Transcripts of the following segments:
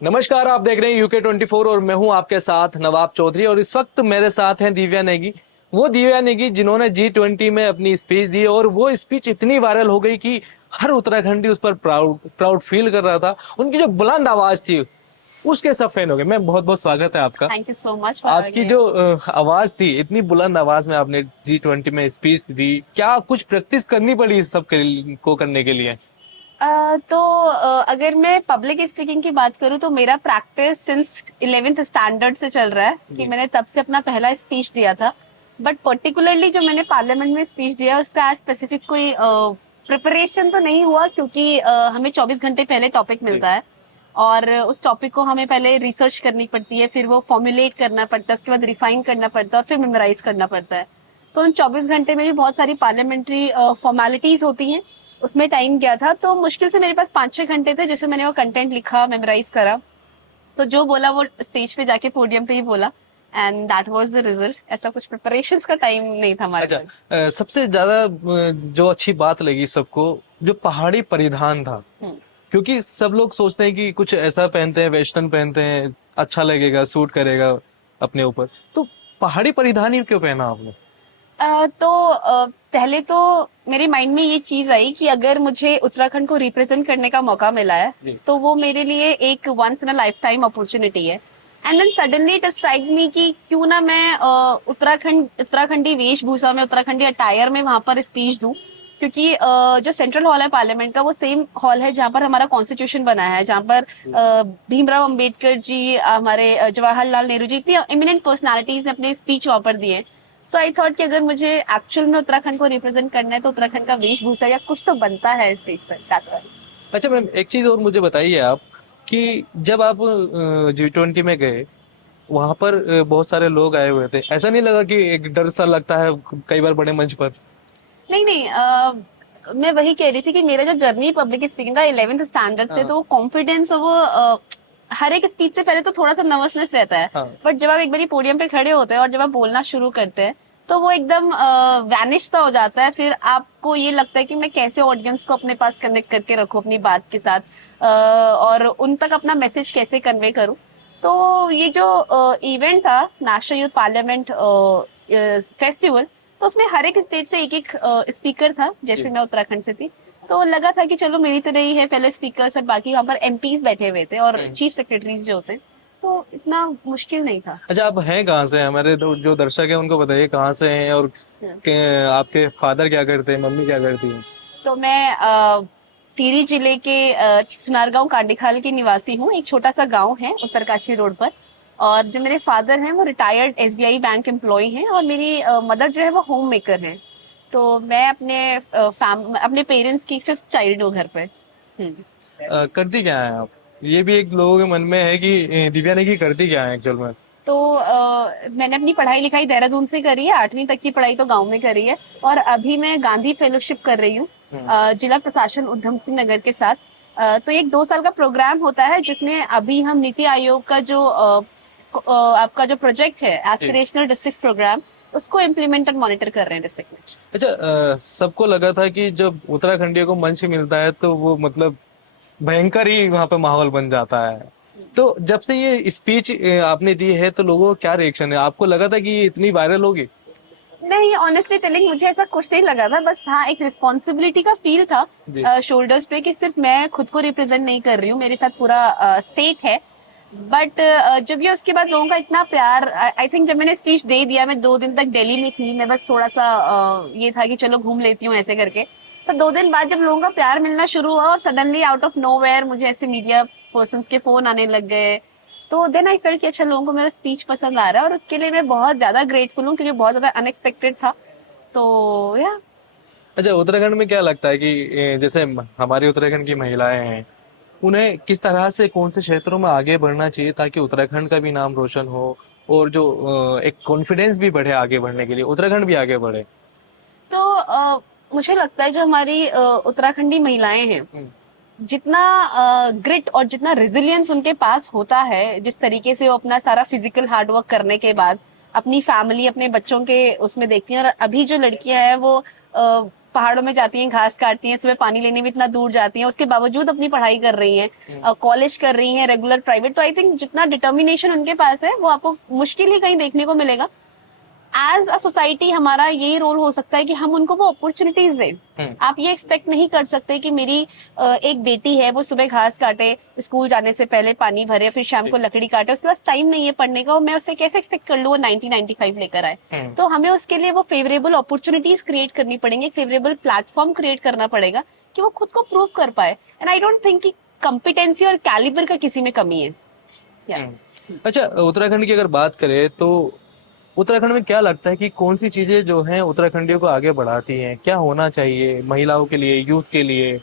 नमस्कार, आप देख रहे हैं UK24 और मैं हूं आपके साथ नवाब चौधरी। और इस वक्त मेरे साथ हैं दिव्या नेगी। वो दिव्या नेगी जिन्होंने G20 में अपनी स्पीच दी और वो स्पीच इतनी वायरल हो गई कि हर उत्तराखंडी उस पर प्राउड प्राउड फील कर रहा था। उनकी जो बुलंद आवाज थी उसके सब फैन हो गए। मैं बहुत बहुत स्वागत है आपका। Thank you so much for आपकी हैविंग जो आवाज थी, इतनी बुलंद आवाज में आपने G20 में स्पीच दी, क्या कुछ प्रैक्टिस करनी पड़ी इस सब को करने के लिए? अगर मैं पब्लिक स्पीकिंग की बात करूं तो मेरा प्रैक्टिस सिंस 11th स्टैंडर्ड से चल रहा है कि मैंने तब से अपना पहला स्पीच दिया था। बट पर्टिकुलरली जो मैंने पार्लियामेंट में स्पीच दिया उसका स्पेसिफिक कोई प्रिपरेशन तो नहीं हुआ, क्योंकि हमें 24 घंटे पहले टॉपिक मिलता है और उस टॉपिक को हमें पहले रिसर्च करनी पड़ती है, फिर वो फॉर्मुलेट करना पड़ता है, उसके बाद रिफाइन करना पड़ता है और फिर मेमोराइज करना पड़ता है। तो उन 24 घंटे में भी बहुत सारी पार्लियामेंट्री फॉर्मेलिटीज होती हैं, उसमें टाइम गया था। तो मुश्किल से मेरे पास 5-6 घंटे थे जिसमें मैंने वो कंटेंट लिखा, मेमोराइज करा। तो जो बोला वो स्टेज पे जाके पोडियम पे ही बोला and that was the result. ऐसा कुछ प्रिपरेशंस का टाइम नहीं था हमारे अच्छा, पास। सबसे ज्यादा जो अच्छी बात लगी सबको, जो पहाड़ी परिधान था। हम्म। क्योंकि सब लोग सोचते हैं कि कुछ ऐसा पहनते हैं, वेस्टर्न पहनते हैं, अच्छा लगेगा, सूट करेगा अपने ऊपर। तो पहाड़ी परिधान ही क्यों पहना आपने? पहले तो मेरे माइंड में ये चीज आई कि अगर मुझे उत्तराखंड को रिप्रेजेंट करने का मौका मिला है जी। तो वो मेरे लिए एक once in a lifetime opportunity है। And then suddenly it strike me कि क्यों ना मैं उत्तराखंडी वेशभूषा में, उत्तराखंडी अटायर में वहां पर स्पीच दूं। क्योंकि जो सेंट्रल हॉल है पार्लियामेंट का वो सेम हॉल है जहाँ पर हमारा कॉन्स्टिट्यूशन बना है, जहाँ पर भीमराव अंबेडकर जी, हमारे जवाहरलाल नेहरू जी, इतनी इमिनेंट पर्सनालिटीज ने अपने स्पीच वहां पर दिए। सो आई थॉट कि अगर मुझे एक्चुअल में उत्तराखंड को रिप्रेजेंट करना है तो उत्तराखंड का वेशभूषा या कुछ तो बनता है स्टेज पर। That's why. अच्छा मैम, एक चीज और मुझे बताइए आप कि जब आप G20 में गए, वहां पर बहुत सारे लोग आए हुए थे, ऐसा नहीं लगा कि एक डर सा लगता है कई बार बड़े मंच पर? नहीं नहीं, मैं वही कह रही थी कि मेरा जो जर्नी पब्लिक स्पीकिंग का 11th स्टैंडर्ड से, हाँ। तो वो कॉन्फिडेंस और वो हर एक स्पीच से पहले तो थोड़ा सा नर्वसनेस रहता है। हाँ। बट जब आप एक बारी पोडियम पे खड़े होते हैं और जब आप बोलना शुरू करते हैं तो वो एकदम वैनिश सा हो जाता है। फिर आपको ये लगता है कि मैं कैसे ऑडियंस को अपने पास कनेक्ट करके रखूं अपनी बात के साथ, और उन तक अपना मैसेज कैसे कन्वे करूं। तो ये जो इवेंट था, नेशनल यूथ पार्लियामेंट फेस्टिवल, तो उसमें हर एक स्टेट से एक एक स्पीकर था। जैसे जी। मैं उत्तराखंड से थी तो लगा था कि चलो मेरी तरह ही है फेलो स्पीकर्स, और बाकी वहां पर एमपीज बैठे हुए थे और चीफ सेक्रेटरीज जो होते हैं। तो इतना मुश्किल नहीं था। अच्छा, आप हैं कहाँ से? हमारे जो दर्शक हैं उनको बताइए कहाँ से हैं, और आपके फादर क्या करते हैं, मम्मी क्या करती हैं? तो मैं टिहरी जिले के सुनारगांव कांडीखाल की निवासी हूँ। एक छोटा सा गांव है उत्तरकाशी रोड पर। और जो मेरे फादर हैं वो रिटायर्ड एसबीआई बैंक एम्प्लॉय हैं और मेरी मदर जो है वो होम मेकर हैं। तो मैं अपने पेरेंट्स की फिफ्थ चाइल्ड हूँ घर पे। करती क्या है आप? ये भी एक लोगों के मन में है कि दिव्या ने की करती क्या है एक्चुअल में? तो मैंने अपनी पढ़ाई लिखाई देहरादून से करी है, 8वीं तक की पढ़ाई तो गांव में करी है। और अभी मैं गांधी फेलोशिप कर रही हूँ जिला प्रशासन उधम सिंह नगर के साथ। तो एक 2 साल का प्रोग्राम होता है जिसमें अभी हम नीति आयोग का जो आपका जो प्रोजेक्ट है, जी। एस्पिरेशनल डिस्ट्रिक्ट प्रोग्राम, उसको इम्प्लीमेंट और मॉनिटर कर रहे हैं डिस्ट्रिक्ट में। अच्छा, सबको लगा था कि जब उत्तराखंडियों को मंच मिलता है तो वो मतलब भयंकर ही वहां पे माहौल बन जाता है। तो जब से ये स्पीच आपने दी है तो लोगों का क्या रिएक्शन है? आपको लगा था कि ये इतनी वायरल होगी? नहीं, ऑनेस्टली टेलिंग मुझे ऐसा कुछ नहीं लगा था। बस हाँ, एक रिस्पॉन्सिबिलिटी का फील जी। था शोल्डर्स पे कि सिर्फ मैं खुद को रिप्रेजेंट नहीं कर रही हूँ, मेरे साथ पूरा स्टेट है। बट जब ये उसके बाद लोगों का इतना प्यार, आई थिंक जब मैंने स्पीच दे दिया, मैं 2 दिन तक दिल्ली में थी, मैं बस थोड़ा सा ये था कि चलो घूम लेती हूँ ऐसे करके। तो 2 दिन बाद जब लोगों का प्यार मिलना शुरू हुआ और सडनली आउट ऑफ नोवेयर मुझे ऐसे मीडिया पर्सन्स के फोन आने लग गए, तो देन आई फेल्ट कि अच्छा, लोगों को मेरा स्पीच पसंद आ रहा है और उसके लिए मैं बहुत ज्यादा ग्रेटफुल हूँ, क्योंकि बहुत ज्यादा अनएक्सपेक्टेड था। तो या अच्छा, उत्तराखंड में क्या लगता है कि जैसे हमारी उत्तराखंड की महिलाएं हैं, उन्हें किस तरह से, कौन से क्षेत्रों में आगे बढ़ना चाहिए ताकि उत्तराखंड का भी नाम रोशन हो, और जो एक कॉन्फिडेंस भी बढ़े आगे बढ़ने के लिए, उत्तराखंड भी आगे बढ़े? तो मुझे लगता है जो हमारी उत्तराखंडी महिलाएं हैं, हम्म। जितना ग्रिट और जितना रेजिलियंस उनके पास होता है, जिस तरीके से वो अपना सारा फिजिकल हार्डवर्क करने के बाद अपनी फैमिली, अपने बच्चों के उसमें देखती हैं। और अभी जो लड़कियां हैं वो पहाड़ों में जाती हैं, घास काटती हैं, सुबह पानी लेने भी इतना दूर जाती हैं, उसके बावजूद अपनी पढ़ाई कर रही हैं, कॉलेज कर रही हैं, रेगुलर प्राइवेट। तो आई थिंक जितना डिटर्मिनेशन उनके पास है वो आपको मुश्किल ही कहीं देखने को मिलेगा। एज अ सोसाइटी हमारा यही रोल हो सकता है कि हम उनको वो अपॉर्चुनिटीज दें। आप ये एक्सपेक्ट नहीं कर सकते कि मेरी एक बेटी है, वो सुबह घास काटे, स्कूल जाने से पहले पानी भरे, फिर शाम को लकड़ी काटे, उसके पास टाइम नहीं है पढ़ने का, और मैं उससे कैसे एक्सपेक्ट कर लूँ वो 90-95 लेकर आए। तो हमें उसके लिए वो फेवरेबल अपॉर्चुनिटीज क्रिएट करनी पड़ेंगी, एक फेवरेबल प्लेटफॉर्म क्रिएट करना पड़ेगा कि वो खुद को प्रूव कर पाए। एंड आई डोंट थिंक कि कॉम्पिटेंसी और कैलिबर का किसी में कमी है। अच्छा, उत्तराखंड की अगर बात करें तो उत्तराखंड में क्या लगता है कि कौन सी चीजें जो हैं उत्तराखंडियों को आगे बढ़ाती हैं? क्या होना चाहिए महिलाओं के लिए, यूथ के लिए?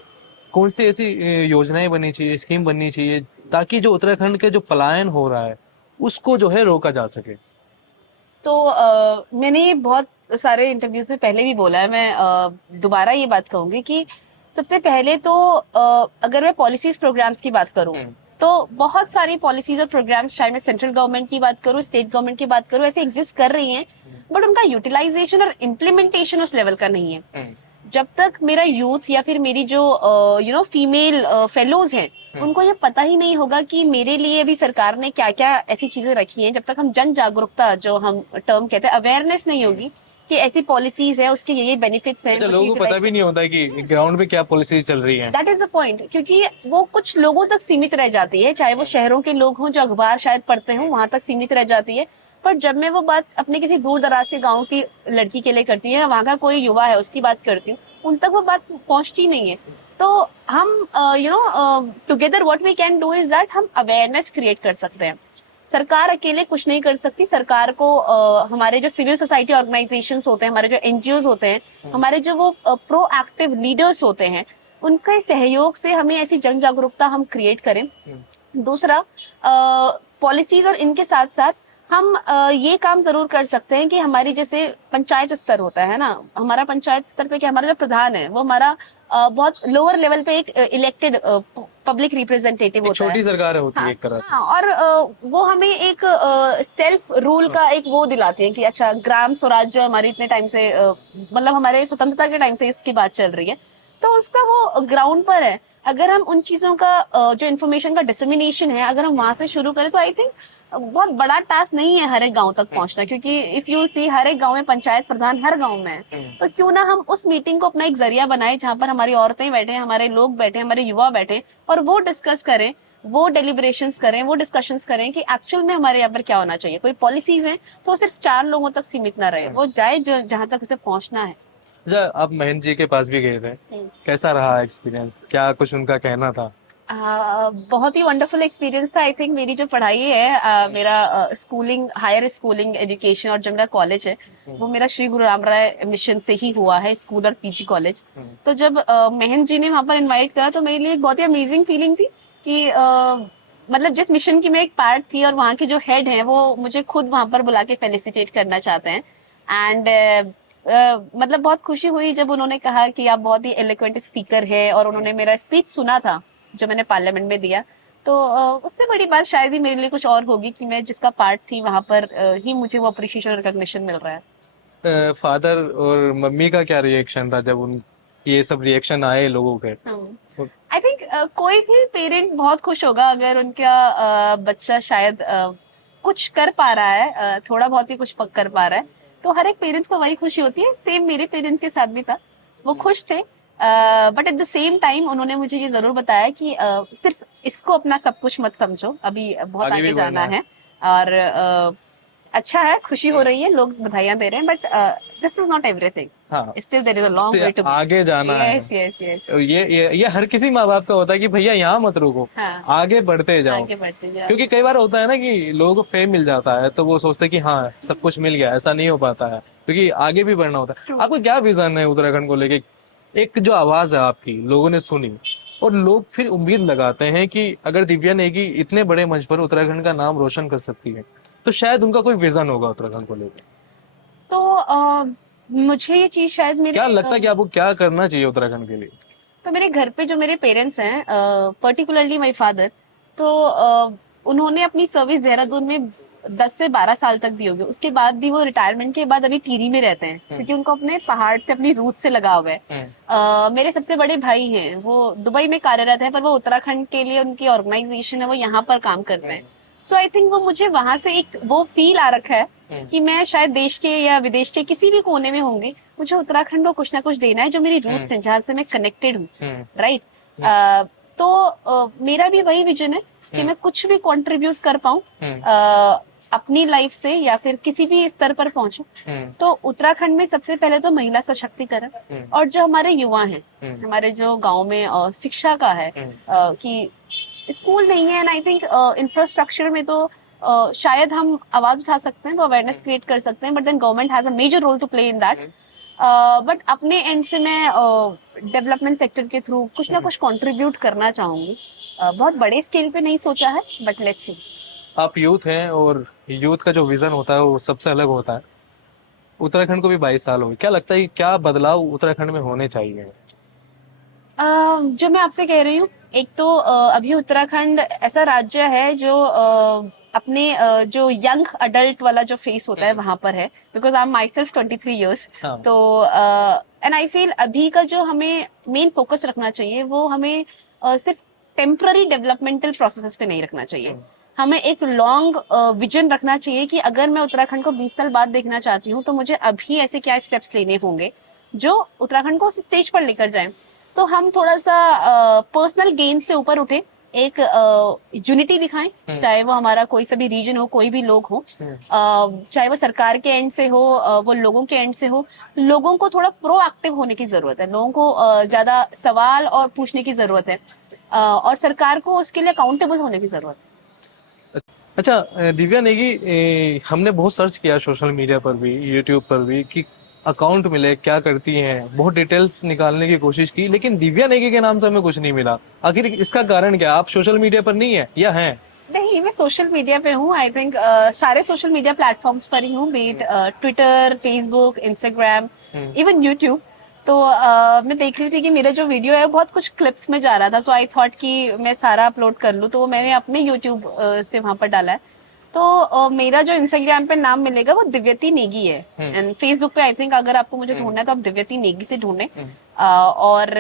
कौन सी ऐसी योजनाएं बननी चाहिए, स्कीम बननी चाहिए ताकि जो उत्तराखंड के जो पलायन हो रहा है उसको जो है रोका जा सके? तो मैंने ये बहुत सारे इंटरव्यूज में पहले भी बोला है, मैं दोबारा ये बात कहूंगी कि सबसे पहले तो अगर मैं पॉलिसीज प्रोग्राम्स की बात करूं तो बहुत सारी पॉलिसीज और प्रोग्राम्स, चाहे मैं सेंट्रल गवर्नमेंट की बात करूं, स्टेट गवर्नमेंट की बात करूं, ऐसे एग्जिस्ट कर रही हैं, बट उनका यूटिलाइजेशन और इम्प्लीमेंटेशन उस लेवल का नहीं है। जब तक मेरा यूथ या फिर मेरी जो फीमेल फेलोज हैं, उनको ये पता ही नहीं होगा कि मेरे लिए भी सरकार ने क्या क्या ऐसी चीजें रखी हैं, जब तक हम जन जागरूकता, जो हम टर्म कहते हैं, अवेयरनेस नहीं होगी कि ऐसी पॉलिसीज है, उसके ये बेनिफिट्स हैं, अच्छा, लोगों को पता भी नहीं होता है कि ग्राउंड पे क्या पॉलिसीज चल रही हैं। दैट इज द पॉइंट, क्योंकि वो कुछ लोगों तक सीमित रह जाती है, चाहे वो शहरों के लोग हों जो अखबार शायद पढ़ते हों, वहां तक सीमित रह जाती है। पर जब मैं वो बात अपने किसी दूर दराज के गाँव की लड़की के लिए करती हूँ, वहां का कोई युवा है उसकी बात करती हूँ, उन तक वो बात पहुंचती नहीं है। तो हम together what we can do is that हम अवेयरनेस क्रिएट कर सकते हैं। सरकार अकेले कुछ नहीं कर सकती। सरकार को हमारे जो सिविल सोसाइटी ऑर्गेनाइजेशंस होते हैं, हमारे जो एनजीओज होते हैं, हमारे जो वो प्रोएक्टिव लीडर्स होते हैं, उनके सहयोग से हमें ऐसी जन जागरूकता हम क्रिएट करें। दूसरा, पॉलिसीज और इनके साथ साथ हम ये काम जरूर कर सकते हैं कि हमारी जैसे पंचायत स्तर होता है ना, हमारा पंचायत स्तर पे क्या, हमारा जो प्रधान है वो हमारा बहुत लोअर लेवल पे एक इलेक्टेड पब्लिक रिप्रेजेंटेटिव होता है। छोटी सरकार होती है हाँ, एक तरह से। हाँ, और वो हमें एक सेल्फ रूल का एक वो दिलाते हैं कि अच्छा, ग्राम स्वराज हमारी इतने टाइम से मतलब हमारे स्वतंत्रता के टाइम से इसकी बात चल रही है, तो उसका वो ग्राउंड पर है। अगर हम उन चीजों का जो इन्फॉर्मेशन का डिसमिनेशन है, अगर हम वहां से शुरू करें, तो आई थिंक बहुत बड़ा टास्क नहीं है हर एक गांव तक पहुंचना, क्योंकि इफ यू सी हर एक गांव में पंचायत प्रधान हर गांव में है। तो क्यों ना हम उस मीटिंग को अपना एक जरिया बनाए जहां पर हमारी औरतें बैठे, हमारे लोग बैठे, हमारे युवा बैठे, और वो डिस्कस करें, वो डेलिब्रेशंस करें, वो डिस्कशंस करें कि एक्चुअल में हमारे यहाँ पर क्या होना चाहिए। कोई पॉलिसीज हैं तो वो सिर्फ 4 लोगों तक सीमित ना रहे, वो जाए जहां तक उसे पहुंचना है। अच्छा, आप महेंद्र जी के पास भी गए थे, कैसा रहा एक्सपीरियंस? क्या कुछ उनका कहना था? बहुत ही वंडरफुल एक्सपीरियंस था। आई थिंक मेरी जो पढ़ाई है, मेरा स्कूलिंग, हायर स्कूलिंग एजुकेशन और जो मेरा कॉलेज है, वो मेरा श्री गुरु राम राय मिशन से ही हुआ है, स्कूल और पीजी कॉलेज। तो जब महेंद्र जी ने वहां पर इनवाइट करा, तो मेरे लिए एक बहुत ही अमेजिंग फीलिंग थी कि मतलब जिस मिशन की मैं एक पार्ट थी, और वहाँ के जो हेड हैं वो मुझे खुद वहां पर बुला के फेलिसिटेट करना चाहते हैं। एंड मतलब बहुत खुशी हुई जब उन्होंने कहा कि आप बहुत ही एलोक्वेंट स्पीकर है, और उन्होंने मेरा स्पीच सुना था जो मैंने पार्लियामेंट में दिया। तो उससे बड़ी बात शायद ही मेरे लिए कुछ और होगी कि मैं जिसका पार्ट थी वहां पर ही मुझे वो अप्रिशिएशन और रिकॉग्निशन मिल रहा है। फादर और मम्मी का क्या रिएक्शन था जब उन ये सब रिएक्शन आए लोगों के? आई थिंक कोई भी पेरेंट बहुत खुश होगा अगर उनका बच्चा शायद कुछ कर पा रहा है, थोड़ा बहुत ही कुछ कर पा रहा है, तो हर एक पेरेंट्स को वही खुशी होती है। सेम मेरे पेरेंट्स के साथ भी था, वो खुश थे, but at the same time उन्होंने मुझे ये जरूर बताया कि सिर्फ इसको अपना सब कुछ मत समझो, अभी बहुत आगे आगे भी जाना बढ़ना है। और अच्छा है, खुशी हो रही है, लोग बधाइयां दे रहे हैं, but this is not everything, हाँ, still there is a long इससे वे टू आगे जाना है। Yes yes yes. ये हर किसी माँ बाप का होता है कि भैया यहाँ मत रुको, हाँ, आगे बढ़ते जाओ। आगे बढ़ते जाओ। क्योंकि कई बार होता है ना कि लोगों को फेम मिल जाता है तो वो सोचते हैं कि हाँ सब कुछ मिल गया, ऐसा नहीं हो पाता है, क्योंकि आगे भी बढ़ना होता है। आपको क्या विजन है उत्तराखंड को लेके? एक जो आवाज है आपकी लोगों ने सुनी, और लोग फिर उम्मीद लगाते हैं कि अगर दिव्या नेगी इतने बड़े मंच पर उत्तराखंड का नाम रोशन कर सकती है, तो शायद उनका कोई विजन होगा उत्तराखंड को लेकर। तो मुझे ये चीज शायद मेरे क्या लगता है कि आपको क्या करना चाहिए उत्तराखंड के लिए? तो मेरे घर पे जो मेरे पेरेंट्स हैं, पर्टिकुलरली माय फादर, तो उन्होंने अपनी सर्विस देहरादून में 10 से 12 साल तक भी हो गए, उसके बाद भी वो रिटायरमेंट के बाद अभी टिहरी में रहते हैं क्योंकि उनको अपने पहाड़ से अपनी रूट से लगाव है। मेरे सबसे बड़े भाई हैं, वो दुबई में कार्यरत है, पर वो उत्तराखंड के लिए उनकी ऑर्गेनाइजेशन है, वो यहाँ पर काम करते हैं। सो आई थिंक वो मुझे वहां से एक वो फील आ रखा है कि मैं शायद देश के या विदेश के किसी भी कोने में होंगी, मुझे उत्तराखंड को कुछ ना कुछ देना है जो मेरी रूट्स हैं, जहाँ से मैं कनेक्टेड हूँ, राइट। मेरा भी वही विजन है कि मैं कुछ भी कंट्रीब्यूट कर पाऊँ अपनी लाइफ से या फिर किसी भी स्तर पर पहुंचूं। तो उत्तराखंड में सबसे पहले तो महिला सशक्तिकरण और जो हमारे युवा हैं, हमारे जो गांव में शिक्षा का है कि स्कूल नहीं है, एंड आई थिंक इंफ्रास्ट्रक्चर में तो शायद हम आवाज उठा सकते हैं, वो अवेयरनेस क्रिएट कर सकते हैं, but then government has a major role to play in that. But अपने एंड से मैं डेवलपमेंट सेक्टर के थ्रू कुछ ना कुछ कंट्रीब्यूट करना चाहूंगी। बहुत बड़े स्केल पे नहीं सोचा है, बट लेट्स सी। आप यूथ हैं और यूथ का जो विजन होता है वो सबसे अलग होता है। उत्तराखंड को भी 22 साल हो गए, क्या लगता है कि क्या बदलाव उत्तराखंड में होने चाहिए? जो मैं आपसे कह रही हूँ, एक तो अभी उत्तराखंड ऐसा राज्य है जो अपने जो यंग अडल्ट वाला जो फेस होता है वहां पर है, because I am my self 23 years. तो एंड आई फील अभी का जो हमें मेन फोकस रखना चाहिए वो हमें सिर्फ टेम्पररी डेवलपमेंटल प्रोसेसेस पे नहीं रखना चाहिए, हमें एक लॉन्ग विजन रखना चाहिए कि अगर मैं उत्तराखंड को 20 साल बाद देखना चाहती हूँ तो मुझे अभी ऐसे क्या स्टेप्स लेने होंगे जो उत्तराखंड को उस स्टेज पर लेकर जाएं। तो हम थोड़ा सा पर्सनल गेन से ऊपर उठे, एक यूनिटी दिखाएं, चाहे वो हमारा कोई सा भी रीजन हो, कोई भी लोग हो, चाहे वो सरकार के एंड से हो, वो लोगों के एंड से हो। लोगों को थोड़ा प्रोएक्टिव होने की जरूरत है, लोगों को ज्यादा सवाल और पूछने की जरूरत है, और सरकार को उसके लिए अकाउंटेबल होने की जरूरत है। अच्छा दिव्या नेगी, हमने बहुत सर्च किया सोशल मीडिया पर भी, यूट्यूब पर भी कि अकाउंट मिले, क्या करती हैं, बहुत डिटेल्स निकालने की कोशिश की, लेकिन दिव्या नेगी के नाम से हमें कुछ नहीं मिला। आखिर इसका कारण क्या? आप सोशल मीडिया पर नहीं है या हैं? नहीं, मैं सोशल मीडिया पे हूँ। आई थिंक सारे सोशल मीडिया प्लेटफॉर्म्स पर ही हूँ, be it Twitter, Facebook, Instagram, even YouTube. तो मैं देख रही थी कि मेरा जो वीडियो है बहुत कुछ क्लिप्स में जा रहा था, सो आई थॉट कि मैं सारा अपलोड कर लूँ, तो वो मैंने अपने यूट्यूब से वहां पर डाला है। तो मेरा जो इंस्टाग्राम पे नाम मिलेगा वो दिव्यति नेगी है, एंड फेसबुक पे आई थिंक अगर आपको मुझे ढूंढना है तो आप दिव्यति नेगी से ढूंढें। और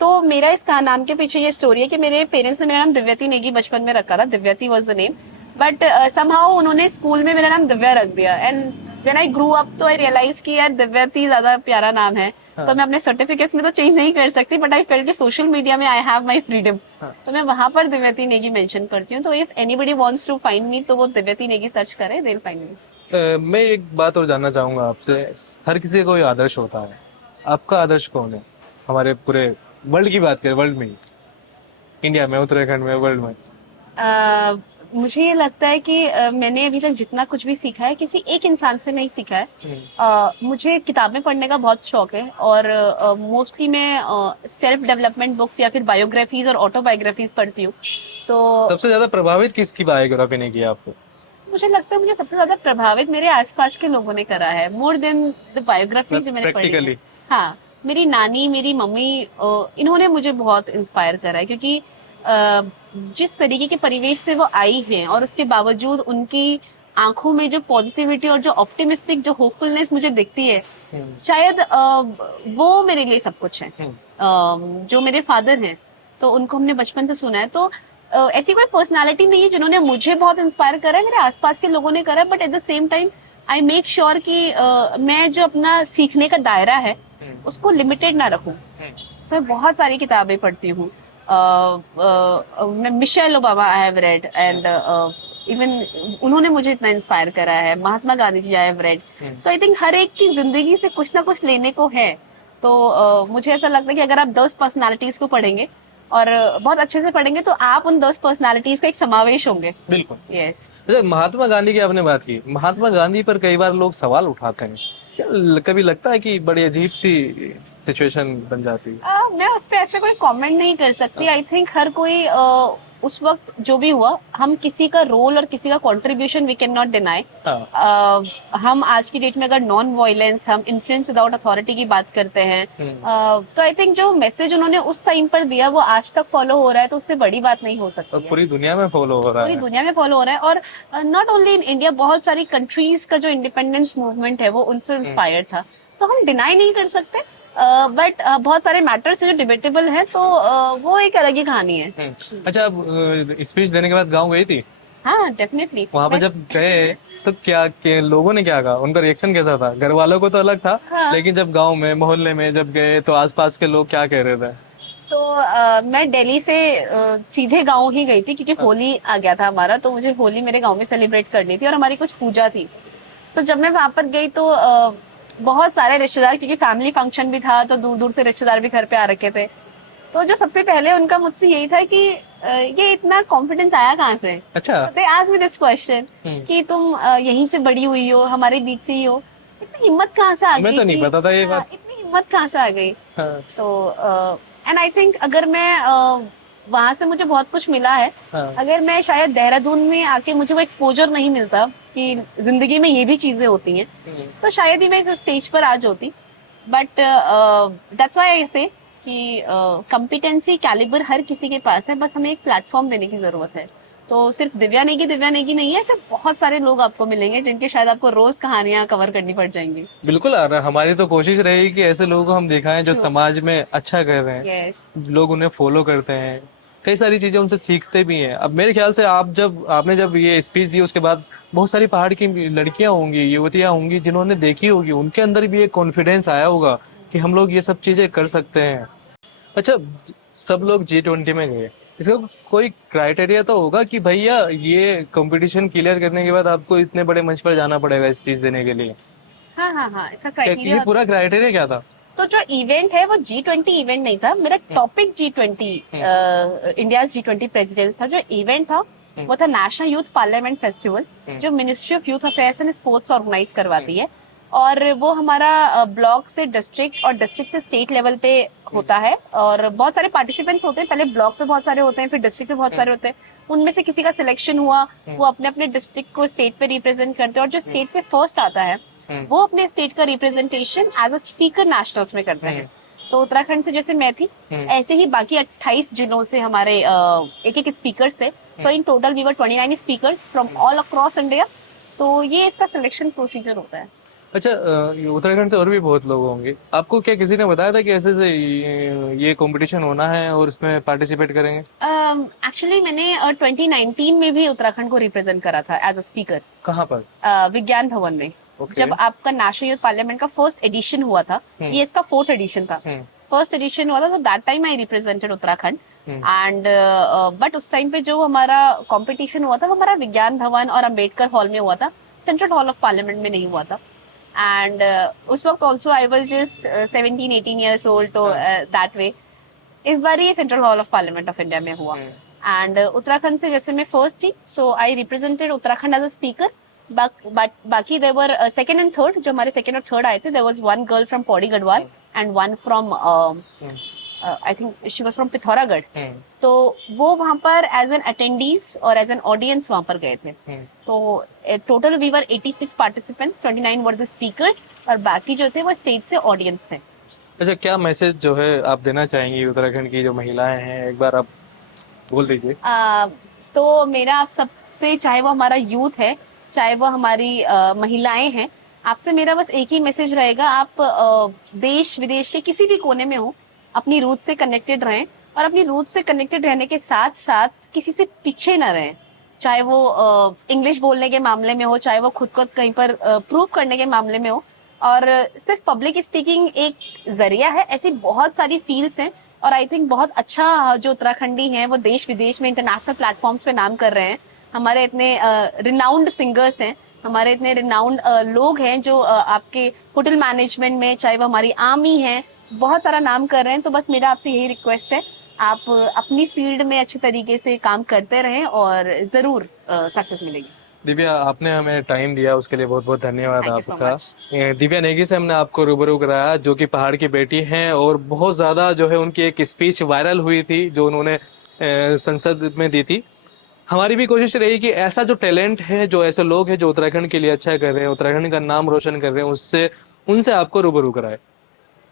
तो मेरा इस नाम के पीछे ये स्टोरी है कि मेरे पेरेंट्स ने मेरा नाम दिव्यति नेगी बचपन में रखा था, Divyati was the name, but somehow उन्होंने स्कूल में मेरा नाम दिव्या रख दिया, and when I grew up तो आई रियलाइज कि यार दिव्यति ज्यादा प्यारा नाम है। तो मैं अपने सर्टिफिकेट्स में तो चेंज नहीं कर सकती, बट आई फेल्ट कि सोशल मीडिया में आई हैव माय फ्रीडम, तो मैं वहां पर दिव्यति नेगी मेंशन करती हूँ। तो if anybody wants to find me तो वो दिव्यति नेगी सर्च करे, दे विल फाइंड मी। मैं एक बात और जानना चाहूंगा आपसे। हर किसी का कोई आदर्श होता है, आपका आदर्श कौन है? हमारे पूरे वर्ल्ड की बात करें, वर्ल्ड में, इंडिया में, उत्तराखंड में, वर्ल्ड में। मुझे ये लगता है कि मैंने अभी तक जितना कुछ भी सीखा है किसी एक इंसान से नहीं सीखा है। मुझे किताबें पढ़ने का बहुत शौक है, और मोस्टली मैं सेल्फ डेवलपमेंट बुक्स या फिर बायोग्राफीज और ऑटोबायोग्राफीज पढ़ती हूँ। तो सबसे ज्यादा प्रभावित किसकी बायोग्राफी ने किया आपको? मुझे लगता है मुझे सबसे ज्यादा प्रभावित मेरे आसपास के लोगों ने करा है, मोर देन द बायोग्राफी जो मैंने पढ़ी है। हाँ, मेरी नानी, मेरी मम्मी, इन्होंने मुझे बहुत इंस्पायर करा है, क्योंकि जिस तरीके के परिवेश से वो आई हैं और उसके बावजूद उनकी आंखों में जो पॉजिटिविटी और जो ऑप्टिमिस्टिक जो होपफुलनेस मुझे दिखती है, शायद वो मेरे लिए सब कुछ है। जो मेरे फादर हैं, तो उनको हमने बचपन से सुना है, तो ऐसी कोई पर्सनालिटी नहीं है जिन्होंने मुझे बहुत इंस्पायर करा है, मेरे आसपास के लोगों ने करा है, but at the same time I make sure कि मैं जो अपना सीखने का दायरा है उसको लिमिटेड ना रखूं। तो मैं बहुत सारी किताबें पढ़ती हूँ। मैं Michelle Obama I have read, and even उन्होंने मुझे इतना इंस्पायर करा है। Mahatma Gandhi ji I have read. So I think हर एक की जिंदगी से कुछ ना कुछ लेने को है। तो मुझे ऐसा लगता है कि अगर आप 10 पर्सनालिटीज को पढ़ेंगे और बहुत अच्छे से पढ़ेंगे तो आप उन 10 पर्सनालिटीज का एक समावेश होंगे। बिल्कुल, यस। महात्मा गांधी की आपने बात की, महात्मा गांधी पर कई बार लोग सवाल उठाते हैं, क्या कभी लगता है कि बड़ी अजीब सी सिचुएशन बन जाती है? मैं उस पर ऐसे कोई कमेंट नहीं कर सकती। आई थिंक हर कोई उस वक्त जो भी हुआ, हम किसी का रोल और किसी का contribution we can not deny. हम आज की डेट में अगर नॉन वायलेंस, हम इन्फ्लुएंस विदाउट अथॉरिटी की बात करते हैं, तो आई थिंक जो मैसेज उन्होंने उस टाइम पर दिया वो आज तक फॉलो हो रहा है, तो उससे बड़ी बात नहीं हो सकती और है। पूरी दुनिया में फॉलो हो रहा पूरी है। दुनिया में फॉलो हो रहा है, और नॉट ओनली इन इंडिया, बहुत सारी कंट्रीज का जो इंडिपेंडेंस मूवमेंट है वो उनसे इंस्पायर्ड था। तो हम डिनाई नहीं कर सकते, बट बहुत सारे मैटर्स जो डिबेटेबल हैं, तो वो एक अलग ही कहानी है। अच्छा, अब स्पीच देने के बाद गाँव गई थी? हाँ, डेफिनेटली। वहां पर जब गए तो क्या लोगों ने क्या कहा, उनका रिएक्शन कैसा था? घर वालों को तो अलग था, हाँ। लेकिन जब गांव में मोहल्ले में जब गए तो आसपास के लोग क्या कह रहे थे? तो मैं दिल्ली से सीधे गांव ही गई थी, क्योंकि होली आ गया था हमारा, तो मुझे होली मेरे गांव में सेलिब्रेट करनी थी और हमारी कुछ पूजा थी। तो जब मैं वहां पर गई तो बहुत सारे रिश्तेदार, क्योंकि फैमिली फंक्शन भी था, तो दूर दूर से रिश्तेदार भी घर पे आ रखे थे। तो जो सबसे पहले उनका मुझसे यही था कि ये इतना कॉन्फिडेंस आया कहाँ से? अच्छा। They asked me this question कि तुम यहीं से बड़ी हुई हो, हमारे बीच से ही हो, इतनी हिम्मत कहाँ से आ हमें गई तो नहीं कि पता था ये बात। इतनी हिम्मत कहाँ से आ गई? हाँ, तो एंड आई थिंक अगर मैं वहां से मुझे बहुत कुछ मिला है। हाँ, अगर मैं शायद देहरादून में आके मुझे वो एक्सपोजर नहीं मिलता कि जिंदगी में ये भी चीजें होती हैं, तो शायद ही मैं इस स्टेज पर आज होती। बट दैट्स व्हाई आई से कि कॉम्पिटेंसी कैलिबर हर किसी के पास है, बस हमें एक प्लेटफॉर्म देने की जरूरत है। तो सिर्फ दिव्या नेगी नहीं है, सिर्फ बहुत सारे लोग आपको मिलेंगे जिनके शायद आपको रोज कहानियां कवर करनी पड़ जाएंगी। बिल्कुल आ रहा है। हमारी तो कोशिश रहेगी कि ऐसे लोगों को हम दिखाएं जो True. समाज में अच्छा कर रहे हैं, यस। लोग उन्हें फॉलो करते हैं, कई सारी चीजें उनसे सीखते भी हैं। अब मेरे ख्याल से आपने जब ये स्पीच दी उसके बाद बहुत सारी पहाड़ की लड़कियां होंगी, युवतियां होंगी जिन्होंने देखी होगी, उनके अंदर भी एक कॉन्फिडेंस आया होगा कि हम लोग ये सब चीजें कर सकते हैं। अच्छा, सब लोग G20 में गए, इसका कोई क्राइटेरिया तो होगा कि भैया ये कंपटीशन क्लियर करने के बाद आपको इतने बड़े मंच पर जाना पड़ेगा स्पीच देने के लिए? हाँ हाँ हाँ, इसका ये क्राइटेरिया। पूरा क्राइटेरिया क्या था? तो जो इवेंट है वो G20 इवेंट नहीं था, मेरा topic G20 India G20 precedence था। जो इवेंट था वो था नेशनल यूथ पार्लियामेंट फेस्टिवल, जो ministry of youth affairs and sports organise करवाती है। और वो हमारा ब्लॉक से डिस्ट्रिक्ट और डिस्ट्रिक्ट से स्टेट लेवल पे होता है, और बहुत सारे पार्टिसिपेंट्स होते हैं। पहले ब्लॉक पे बहुत सारे होते हैं, फिर डिस्ट्रिक्ट पे बहुत सारे होते हैं। उनमें से किसी का सिलेक्शन हुआ, वो अपने अपने डिस्ट्रिक्ट को स्टेट पे रिप्रेजेंट करते हैं, और जो स्टेट पे फर्स्ट आता है वो अपने स्टेट का representation as a speaker nationals में करते हैं। तो उत्तराखंड से जैसे मैं थी, ऐसे ही बाकी 28 जिलों से हमारे एक एक स्पीकर्स थे। So in total we were 29 speakers from all across India. तो ये इसका सिलेक्शन प्रोसीजर होता है। अच्छा, उत्तराखंड से और भी बहुत लोग होंगे, आपको क्या किसी ने बताया था कि ऐसे से ये कंपटीशन होना है और इसमें पार्टिसिपेट करेंगे? एक्चुअली मैंने 2019 में भी उत्तराखंड को रिप्रेजेंट करा था एज अ स्पीकर। कहाँ पर? विज्ञान भवन में। Okay. जब आपका नेशनल यूथ पार्लियामेंट का फर्स्ट एडिशन हुआ था, ये इसका 4th एडिशन था। फर्स्ट एडिशन हुआ था, तो that time I represented Uttarakhand. And but उस टाइम पे जो हमारा कंपटीशन हुआ था वो हमारा विज्ञान भवन और अंबेडकर हॉल में हुआ था, सेंट्रल हॉल ऑफ पार्लियामेंट में नहीं हुआ था। एंड उस वक्त also I was just 17-18 years old, तो दैट वे इस बार ये central hall of parliament of India में हुआ। एंड उत्तराखंड से जैसे मैं फर्स्ट थी, so I represented Uttarakhand as a speaker. बाकी there were second and third, जो हमारे सेकंड और थर्ड आए थे, there was one girl from Pauri Garhwal and one from I think she was from Pithoragarh. तो वो वहां पर एज एन अटेंडीज और एज एन ऑडियंस वहां पर गए थे। तो total we were 86 participants, 29 were the speakers, और बाकी जो थे वो स्टेट से ऑडियंस थे। अच्छा, क्या मैसेज जो है आप देना चाहेंगी उत्तराखंड की जो महिलाएं हैं, एक बार आप बोल दीजिए। तो मेरा आप सबसे, चाहे वो हमारा यूथ है, चाहे वो हमारी महिलाएं हैं, आपसे मेरा बस एक ही मैसेज रहेगा, आप देश विदेश के किसी भी कोने में हो, अपनी रूट से कनेक्टेड रहें, और अपनी रूट से कनेक्टेड रहने के साथ साथ किसी से पीछे न रहें। चाहे वो इंग्लिश बोलने के मामले में हो, चाहे वो खुद को कहीं पर प्रूव करने के मामले में हो। और सिर्फ पब्लिक स्पीकिंग एक जरिया है, ऐसी बहुत सारी फील्ड्स हैं। और आई थिंक बहुत अच्छा जो उत्तराखंडी हैं वो देश विदेश में इंटरनेशनल प्लेटफॉर्म्स पे नाम कर रहे हैं। हमारे इतने रिनाउंड सिंगर्स हैं, हमारे इतने रिनाउंड लोग हैं जो आपके होटल मैनेजमेंट में, चाहे वो हमारी आर्मी है, बहुत सारा नाम कर रहे हैं। तो बस मेरा आपसे यही रिक्वेस्ट है, आप अपनी फील्ड में अच्छे तरीके से काम करते रहें और जरूर सक्सेस मिलेगी। दिव्या, आपने हमें टाइम दिया उसके लिए बहुत बहुत धन्यवाद Thank you so आपका। much. दिव्या नेगी से हमने आपको रूबरू कराया, जो कि पहाड़ की बेटी हैं और बहुत ज्यादा जो है उनकी एक स्पीच वायरल हुई थी जो उन्होंने संसद में दी थी। हमारी भी कोशिश रही कि ऐसा जो टैलेंट है, जो ऐसे लोग हैं जो उत्तराखंड के लिए अच्छा कर रहे हैं, उत्तराखंड का नाम रोशन कर रहे हैं, उससे उनसे आपको रूबरू कराए।